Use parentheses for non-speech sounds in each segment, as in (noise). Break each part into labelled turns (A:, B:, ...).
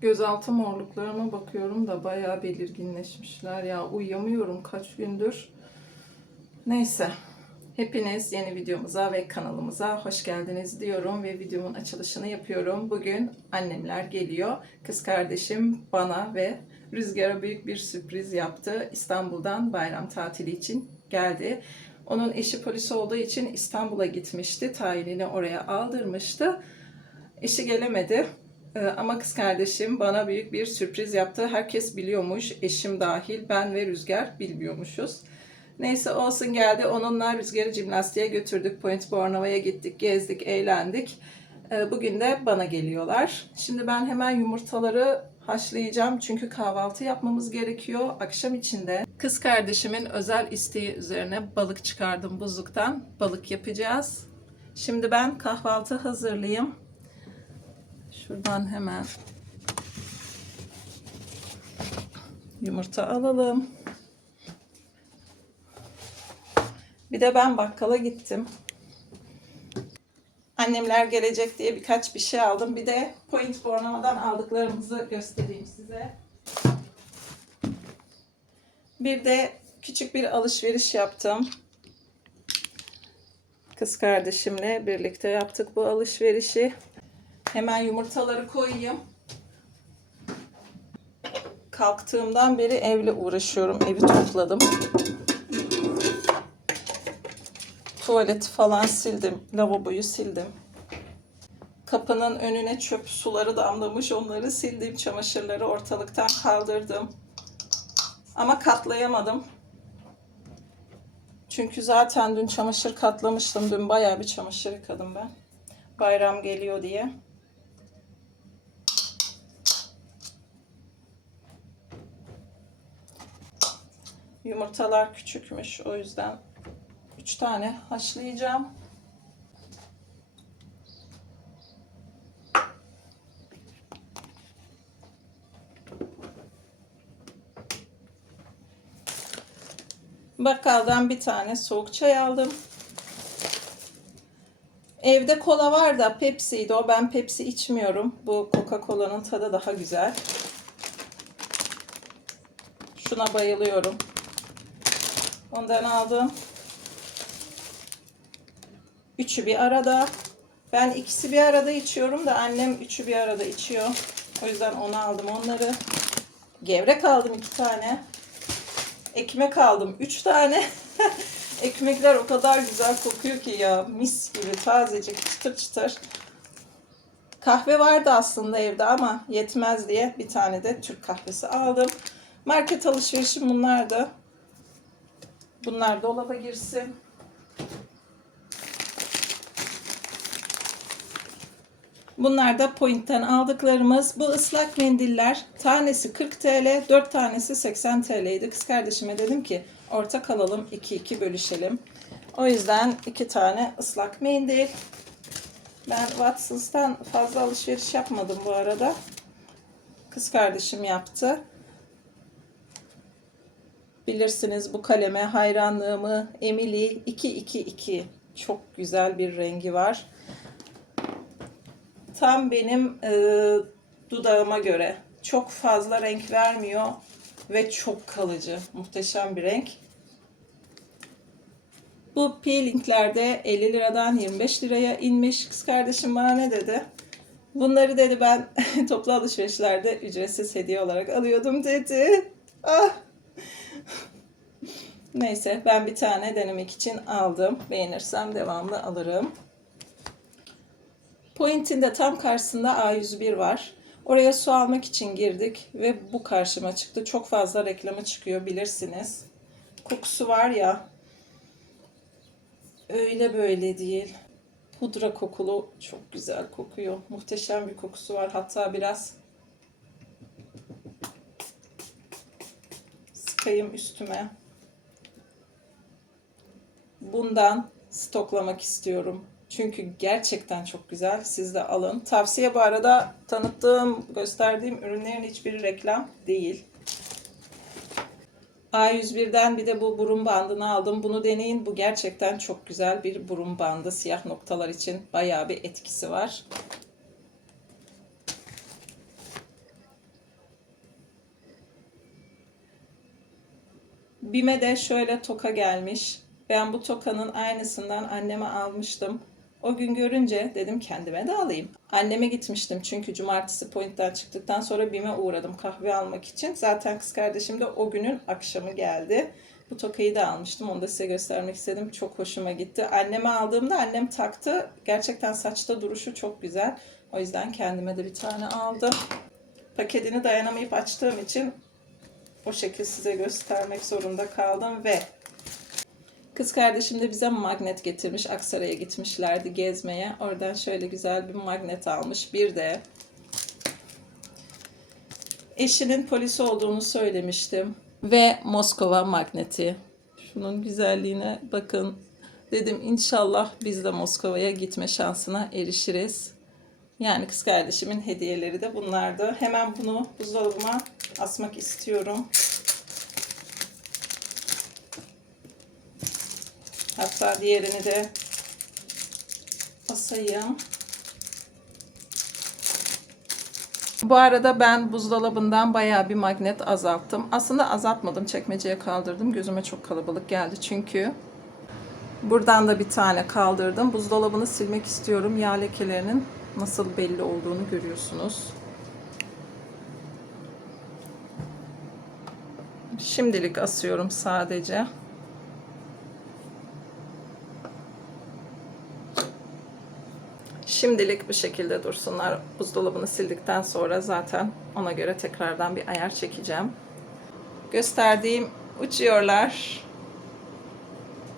A: Gözaltı morluklarıma bakıyorum da bayağı belirginleşmişler ya. Uyuyamıyorum kaç gündür. Neyse. Hepiniz yeni videomuza ve kanalımıza hoş geldiniz diyorum ve videomun açılışını yapıyorum. Bugün annemler geliyor. Kız kardeşim bana ve Rüzgar'a büyük bir sürpriz yaptı. İstanbul'dan bayram tatili için geldi. Onun eşi polis olduğu için İstanbul'a gitmişti. Tayinini oraya aldırmıştı. Eşi gelemedi. Ee, Ama kız kardeşim bana büyük bir sürpriz yaptı. Herkes biliyormuş, eşim dahil, ben ve Rüzgar bilmiyormuşuz. Neyse olsun geldi. Onunla Rüzgar'ı jimnastiğe götürdük. Point Bornova'ya gittik, gezdik, eğlendik. Ee, Bugün de bana geliyorlar. Şimdi ben hemen yumurtaları haşlayacağım. Çünkü kahvaltı yapmamız gerekiyor akşam içinde. Kız kardeşimin özel isteği üzerine balık çıkardım buzluktan. Balık yapacağız. Şimdi ben kahvaltı hazırlayayım. Şuradan hemen yumurta alalım. Bir de ben bakkala gittim. Annemler gelecek diye birkaç bir şey aldım. Bir de Point Bornova'dan aldıklarımızı göstereyim size. Bir de küçük bir alışveriş yaptım. Kız kardeşimle birlikte yaptık bu alışverişi. Hemen yumurtaları koyayım. Kalktığımdan beri evle uğraşıyorum. Evi topladım. Tuvaleti falan sildim. Lavaboyu sildim. Kapının önüne çöp suları damlamış. Onları sildim. Çamaşırları ortalıktan kaldırdım. Ama katlayamadım. Çünkü zaten dün çamaşır katlamıştım. Dün bayağı bir çamaşır yıkadım ben. Bayram geliyor diye. Yumurtalar küçükmüş. O yüzden 3 tane haşlayacağım. Bakkaldan bir tane soğuk çay aldım. Evde kola var da Pepsi'ydi o. Ben Pepsi içmiyorum. Bu Coca-Cola'nın tadı daha güzel. Şuna bayılıyorum. Ondan aldım. Üçü bir arada. Ben ikisi bir arada içiyorum da annem üçü bir arada içiyor. O yüzden onu aldım onları. Gevrek aldım iki tane. Ekmek aldım üç tane. (laughs) Ekmekler o kadar güzel kokuyor ki ya. Mis gibi tazecik çıtır çıtır. Kahve vardı aslında evde ama yetmez diye bir tane de Türk kahvesi aldım. Market alışverişim bunlardı. Bunlar dolaba girsin. Bunlar da Point'ten aldıklarımız. Bu ıslak mendiller tanesi 40 TL, 4 tanesi 80 TL'ydi. Kız kardeşime dedim ki ortak alalım 2-2 bölüşelim. O yüzden 2 tane ıslak mendil. Ben Watsons'tan fazla alışveriş yapmadım bu arada. Kız kardeşim yaptı. Bilirsiniz bu kaleme hayranlığımı Emily 222 çok güzel bir rengi var. Tam benim e, dudağıma göre çok fazla renk vermiyor ve çok kalıcı. Muhteşem bir renk. Bu peelinglerde 50 liradan 25 liraya inmiş. Kız kardeşim bana ne dedi? Bunları dedi ben (laughs) toplu alışverişlerde ücretsiz hediye olarak alıyordum dedi. Ah Neyse ben bir tane denemek için aldım. Beğenirsem devamlı alırım. Point'in de tam karşısında A101 var. Oraya su almak için girdik ve bu karşıma çıktı. Çok fazla reklamı çıkıyor bilirsiniz. Kokusu var ya öyle böyle değil. Pudra kokulu çok güzel kokuyor. Muhteşem bir kokusu var. Hatta biraz sıkayım üstüme. Bundan stoklamak istiyorum. Çünkü gerçekten çok güzel. Siz de alın. Tavsiye bu arada tanıttığım, gösterdiğim ürünlerin hiçbiri reklam değil. A101'den bir de bu burun bandını aldım. Bunu deneyin. Bu gerçekten çok güzel bir burun bandı. Siyah noktalar için bayağı bir etkisi var. Bime de şöyle toka gelmiş. Ben bu tokanın aynısından anneme almıştım. O gün görünce dedim kendime de alayım. Anneme gitmiştim çünkü cumartesi pointten çıktıktan sonra Bim'e uğradım kahve almak için. Zaten kız kardeşim de o günün akşamı geldi. Bu tokayı da almıştım. Onu da size göstermek istedim. Çok hoşuma gitti. Anneme aldığımda annem taktı. Gerçekten saçta duruşu çok güzel. O yüzden kendime de bir tane aldım. Paketini dayanamayıp açtığım için o şekil size göstermek zorunda kaldım ve kız kardeşim de bize magnet getirmiş. Aksaray'a gitmişlerdi gezmeye. Oradan şöyle güzel bir magnet almış. Bir de eşinin polisi olduğunu söylemiştim. Ve Moskova magneti. Şunun güzelliğine bakın. Dedim inşallah biz de Moskova'ya gitme şansına erişiriz. Yani kız kardeşimin hediyeleri de bunlardı. Hemen bunu buzdolabıma asmak istiyorum. Hatta diğerini de asayım. Bu arada ben buzdolabından bayağı bir magnet azalttım. Aslında azaltmadım. Çekmeceye kaldırdım. Gözüme çok kalabalık geldi çünkü. Buradan da bir tane kaldırdım. Buzdolabını silmek istiyorum. Yağ lekelerinin nasıl belli olduğunu görüyorsunuz. Şimdilik asıyorum sadece. Şimdilik bu şekilde dursunlar. Buzdolabını sildikten sonra zaten ona göre tekrardan bir ayar çekeceğim. Gösterdiğim uçuyorlar.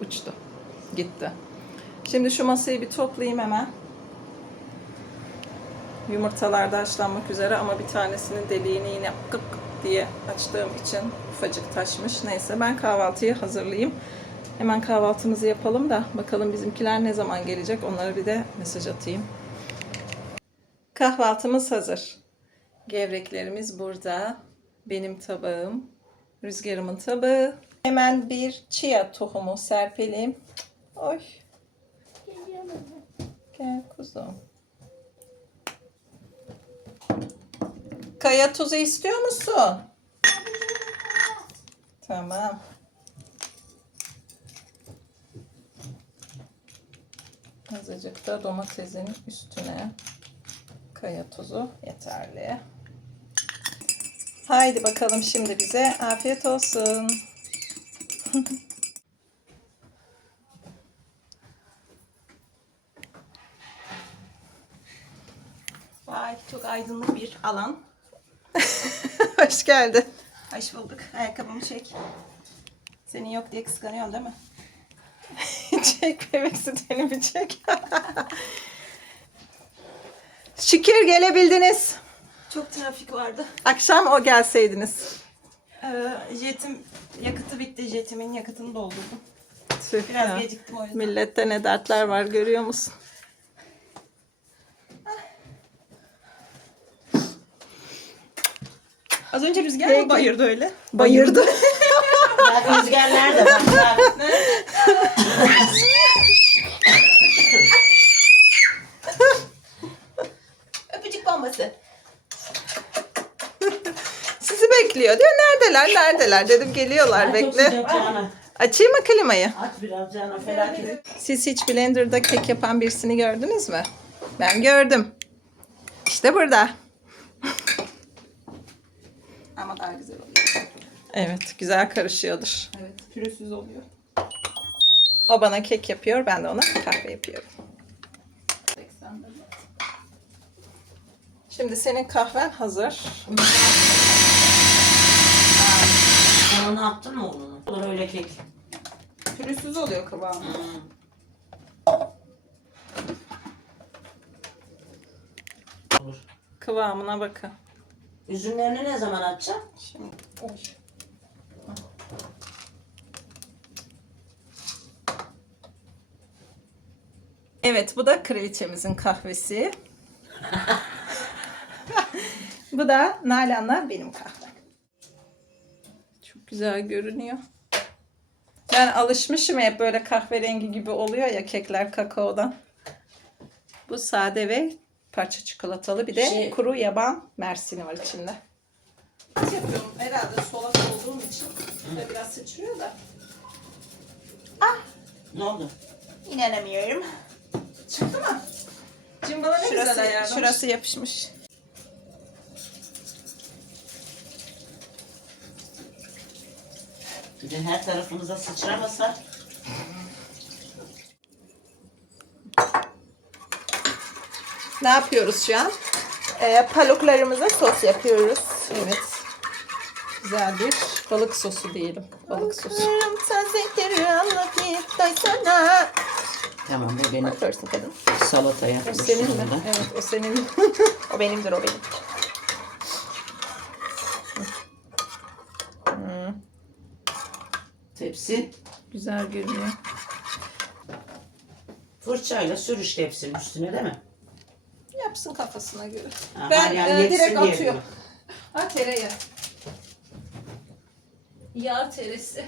A: Uçtu. Gitti. Şimdi şu masayı bir toplayayım hemen. Yumurtalar da haşlanmak üzere ama bir tanesinin deliğini yine kık diye açtığım için ufacık taşmış. Neyse ben kahvaltıyı hazırlayayım. Hemen kahvaltımızı yapalım da bakalım bizimkiler ne zaman gelecek onlara bir de mesaj atayım. Kahvaltımız hazır. Gevreklerimiz burada. Benim tabağım. Rüzgarımın tabağı. Hemen bir chia tohumu serpelim. Oy. Gel kuzum. Kaya tuzu istiyor musun? Tamam. Azıcık da domatesin üstüne kaya tuzu yeterli. Haydi bakalım şimdi bize afiyet olsun. (laughs)
B: Vay çok aydınlık bir alan. (laughs)
A: Hoş geldin.
B: Hoş bulduk. Ayakkabımı çek. Senin yok diye kıskanıyorsun değil mi? (laughs)
A: çek bebek sütünü bir çek. (laughs) Şükür gelebildiniz.
B: Çok trafik vardı.
A: Akşam o gelseydiniz.
B: Ee, jetim yakıtı bitti. Jetimin yakıtını doldurdum.
A: Tüh
B: Biraz
A: ya.
B: geciktim o yüzden.
A: Millette ne dertler var görüyor musun?
B: Az önce rüzgar
A: Peki.
B: mı bayırdı öyle?
A: Bayırdı.
C: Ya Rüzgar nerede? Bak, bak.
B: Öpücük bombası.
A: Sizi bekliyor diyor. Neredeler neredeler dedim geliyorlar
C: Çok
A: bekle.
C: sıcak Canan.
A: Açayım mı klimayı?
C: Aç biraz Canan felaket.
A: Siz hiç blenderda kek yapan birisini gördünüz mü? Ben gördüm. İşte burada.
B: Ama daha güzel oluyor.
A: Evet güzel karışıyordur.
B: Evet. Pürüzsüz oluyor.
A: O bana kek yapıyor ben de ona kahve yapıyorum.
B: 80'de.
A: Şimdi senin kahven hazır.
C: Onu attın mı oğlunu? Olur öyle kek.
B: Pürüzsüz oluyor kıvamı.
C: Hmm. Olur.
A: Kıvamına bakın.
C: Üzümlerini ne zaman açacağım?
A: Şimdi. Evet bu da kraliçemizin kahvesi. (laughs) bu da Nalan'la benim kahvem. Çok güzel görünüyor. Ben alışmışım hep böyle kahverengi gibi oluyor ya kekler kakaodan. Bu sade ve parça çikolatalı bir de
C: Şey-
A: kuru yaban mersini var içinde.
B: Nasıl yapıyorum? Herhalde solak olduğum için. Şöyle biraz sıçrıyor da.
C: Ne oldu?
B: İnanamıyorum.
A: Çıktı mı? Cimbala ne güzel
B: Şurası,
A: ayarlamış.
B: şurası yapışmış.
C: Bir de her tarafımıza sıçramasa
B: Ne yapıyoruz şu an? Ee, paluklarımıza sos yapıyoruz.
A: Evet. Güzel bir balık sosu diyelim. Balık sosu.
C: Tamam bu benim
B: Bakıyorsun kadın.
C: salataya.
A: O senin mi? Evet o senin. (laughs)
B: O benimdir o benim.
C: Tepsi
A: Güzel görünüyor.
C: fırçayla sür işte hepsinin üstüne değil mi?
B: Yapsın kafasına göre.
C: Ha,
B: Ben, e, direkt atıyorum.
A: Ha tereyağı. Yağ teresi.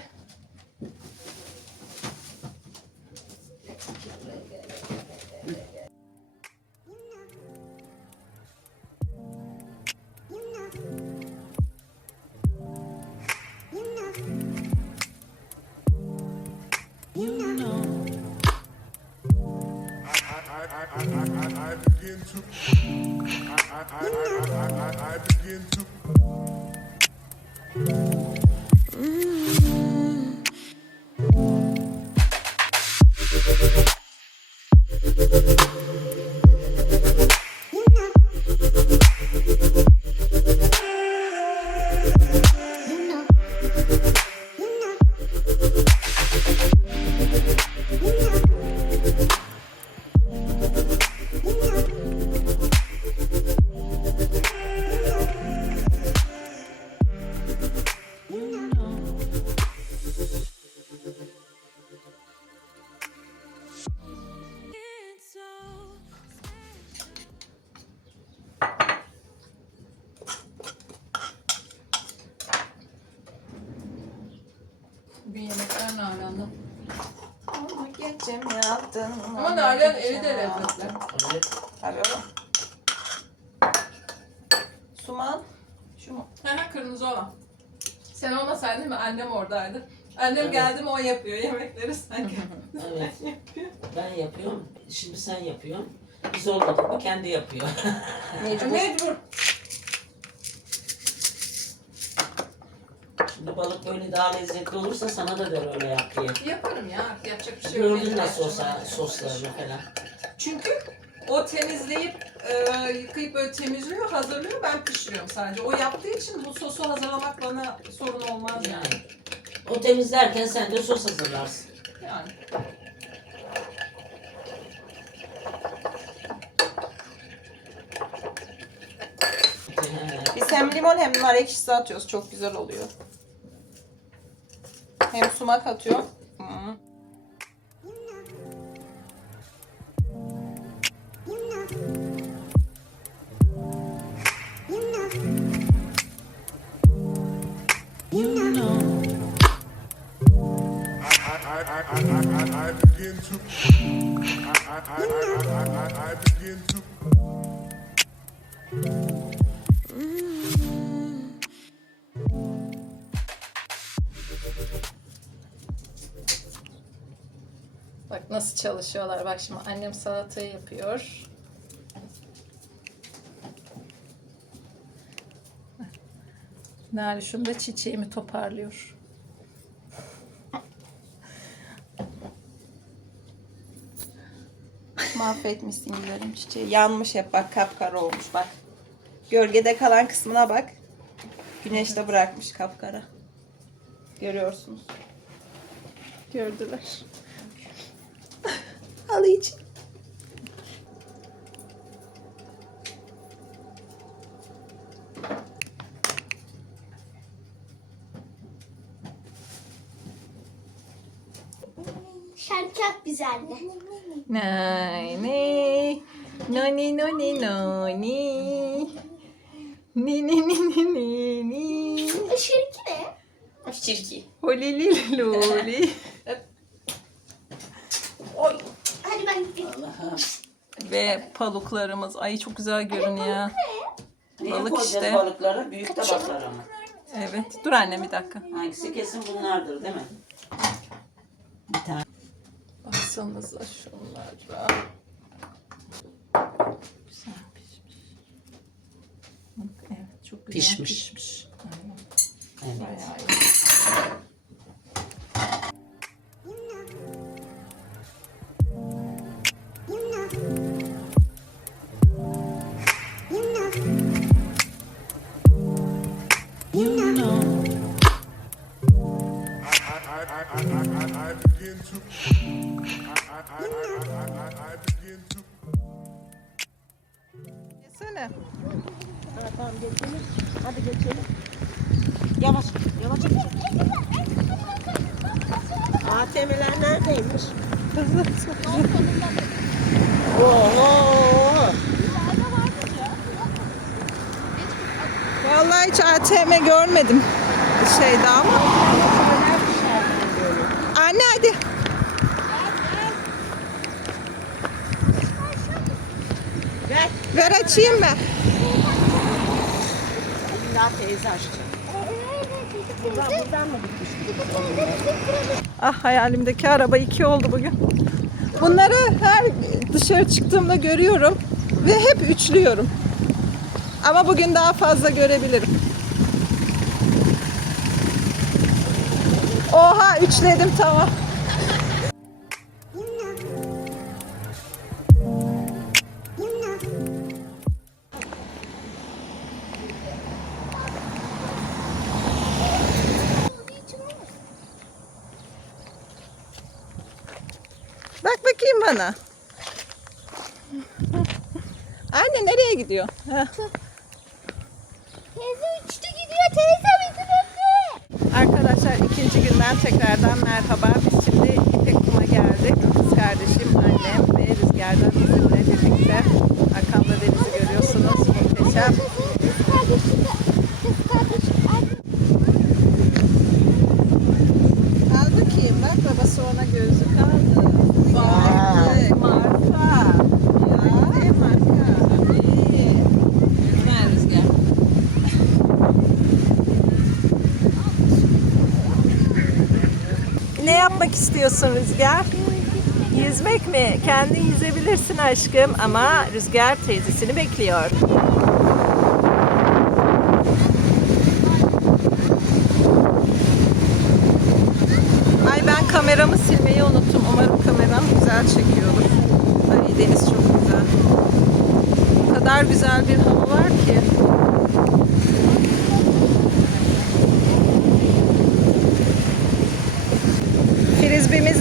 A: Annem oradaydı. Annem geldi mi o yapıyor yemekleri sanki.
C: Evet. Ben yapıyorum. Şimdi sen yapıyorsun. Biz olmadık mı kendi yapıyor.
B: Mecbur.
A: Mecbur.
C: Şimdi balık böyle daha lezzetli olursa sana da der öyle yap diye.
A: Yaparım ya. Yapacak bir şey yok.
C: Gördün nasıl olsa soslarını falan.
A: Çünkü o temizleyip e, yıkayıp böyle temizliyor, hazırlıyor. Ben pişiriyorum sadece. O yaptığı için bu sosu hazırlamak bana sorun olmaz yani.
C: Yani. O temizlerken sen de sos hazırlarsın.
A: Yani.
B: Biz hem limon hem nar ekşisi atıyoruz. Çok güzel oluyor. Hem sumak atıyor. Hı.
A: Bak nasıl çalışıyorlar. Bak şimdi annem salatayı yapıyor. Nari şunda çiçeğimi toparlıyor.
B: Mahvetmişsin güzelim çiçeği. Yanmış hep bak kapkara olmuş bak. Gölgede kalan kısmına bak. Güneşte bırakmış kapkara. Görüyorsunuz.
A: Gördüler. (laughs)
B: Halı için.
D: Şarkı çok güzeldi.
A: Nay nay. Noni noni noni. Ni ni ni ni ni ni.
D: Şarkı ne?
B: Çirki.
A: Holili loli.
D: Hadi ben gideyim.
C: Allah'ım.
A: Ve paluklarımız. Ay çok güzel görünüyor. Balık işte.
C: balıkları? Büyük tabaklara mı?
E: Evet. Dur anne bir dakika.
C: Hangisi kesin bunlardır değil mi? Bir tane.
E: Baksanıza şunlara. Güzel pişmiş. Bak, Evet çok güzel
C: Pişmiş.
E: pişmiş. Aynen.
C: Evet.
E: Bayağı iyi.
A: Görmedim şeyde ama. Anne hadi. Ver. Ver açayım ben. İlla teyze. Ah hayalimdeki araba iki oldu bugün. Bunları her dışarı çıktığımda görüyorum ve hep üçlüyorum. Ama bugün daha fazla görebilirim. Oha üçledim tamam. Bak bakayım bana. Anne nereye gidiyor?
D: Teyze uçtu gidiyor teyze.
A: Arkadaşlar ikinci günden tekrardan merhaba. Biz şimdi İpek geldik. Kız kardeşim, annem ve Rüzgar'dan bizimle birlikte. Arkamda denizi görüyorsunuz. Muhteşem. Al bakayım. Bak babası ona gözlük aldı. Vay. Marka. Ya marka. İyi.
C: Rüzgar rüzgar.
A: Ne yapmak istiyorsun Rüzgar? Yüzmek mi? Kendi yüzebilirsin aşkım ama Rüzgar teyzesini bekliyor. Ay ben kameramı silmeyi unuttum. Umarım kameram güzel çekiyordur. Ay deniz çok güzel. O kadar güzel bir hava var ki.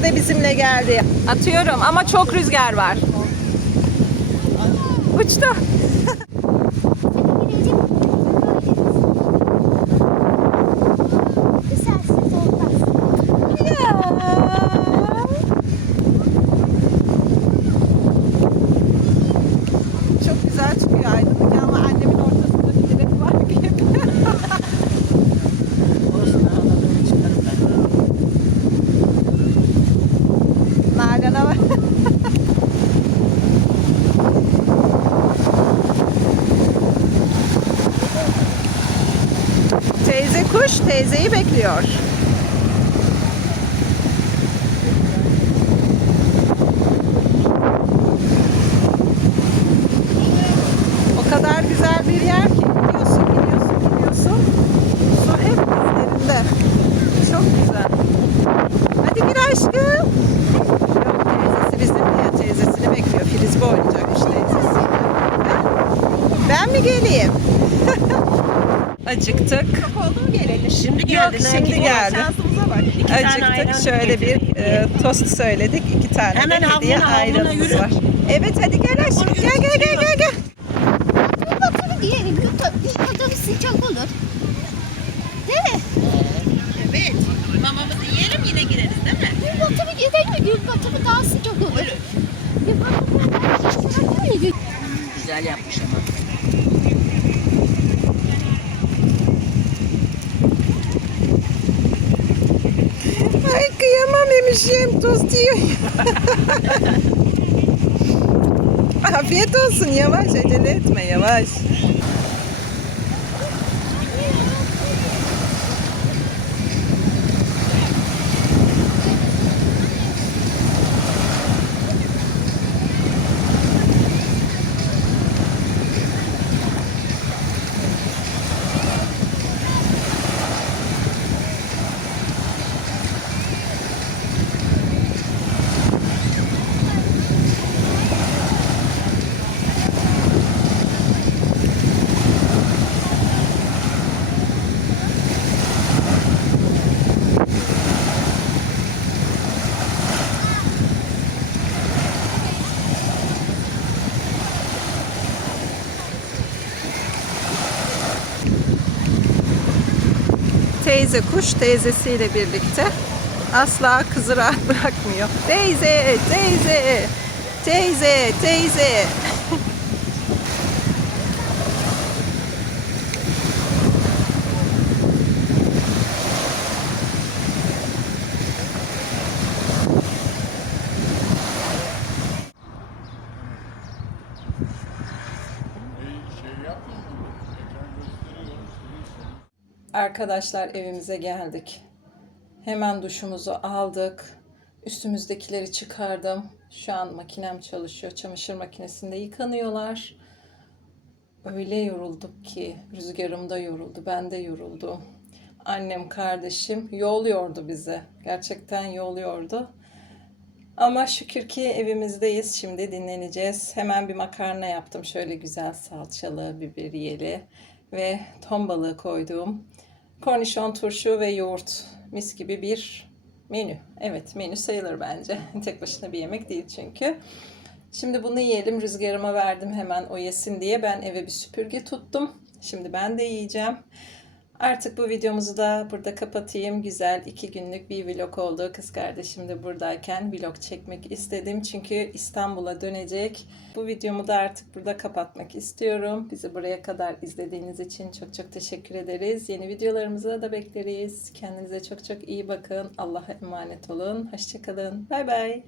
A: De bizimle geldi. Atıyorum ama çok rüzgar var. Uçtu.
D: Gidecek. Sensiz olmaz.
A: Çok güzel çıkıyor aydınlık ama annemin ortasında bir direk var gibi.
C: Olsun ağladığını çıkarım ben.
A: Nagana var. Kuş teyzeyi bekliyor. O kadar güzel bir yer ki gidiyorsun, gidiyorsun, gidiyorsun. Su hep izlerinde. Çok güzel. Hadi gir aşkım. Yok teyzesi bizimle ya teyzesini bekliyor. Frisbee oynayacakmış teyzesi. Ben mi geleyim? (laughs) Acıktık. Şimdi Yok şimdi geldi. Acıktık. Şöyle bir e, tost söyledik. İki tane
C: Hemen
A: de hediye ayranımız
C: yürü.
A: var. Evet hadi gel aşkım. Gel gel gel gel gel.
D: Bir batını diyelim. Tadı sıcak olur. Değil mi?
A: Evet. Mamamızı yiyelim yine gireriz değil mi?
D: Bir batını gidelim. Bir batını daha sıcak olur. Daha sıcak olur.
C: Güzel yapmış ama.
A: Ay kıyamam emişim tost yiyor. (laughs) Afiyet olsun yavaş acele etme yavaş.
B: Teyze kuş teyzesiyle birlikte asla kızı rahat (laughs) bırakmıyor. Teyze, teyze, teyze, teyze.
A: Arkadaşlar evimize geldik. Hemen duşumuzu aldık. Üstümüzdekileri çıkardım. Şu an makinem çalışıyor. Çamaşır makinesinde yıkanıyorlar. Öyle yorulduk ki rüzgarım da yoruldu. Ben de yoruldum. Annem, kardeşim yol yordu bizi. Gerçekten yol yordu. Ama şükür ki evimizdeyiz. Şimdi dinleneceğiz. Hemen bir makarna yaptım. Şöyle güzel salçalı, biberiyeli ve ton balığı koyduğum kornişon turşu ve yoğurt mis gibi bir menü. Evet menü sayılır bence. (laughs) Tek başına bir yemek değil çünkü. Şimdi bunu yiyelim. Rüzgarıma verdim hemen o yesin diye. Ben eve bir süpürge tuttum. Şimdi ben de yiyeceğim. Artık bu videomuzu da burada kapatayım. Güzel iki günlük bir vlog oldu. Kız kardeşim de buradayken vlog çekmek istedim. Çünkü İstanbul'a dönecek. Bu videomu da artık burada kapatmak istiyorum. Bizi buraya kadar izlediğiniz için çok çok teşekkür ederiz. Yeni videolarımıza da bekleriz. Kendinize çok çok iyi bakın. Allah'a emanet olun. Hoşçakalın. Bay bay.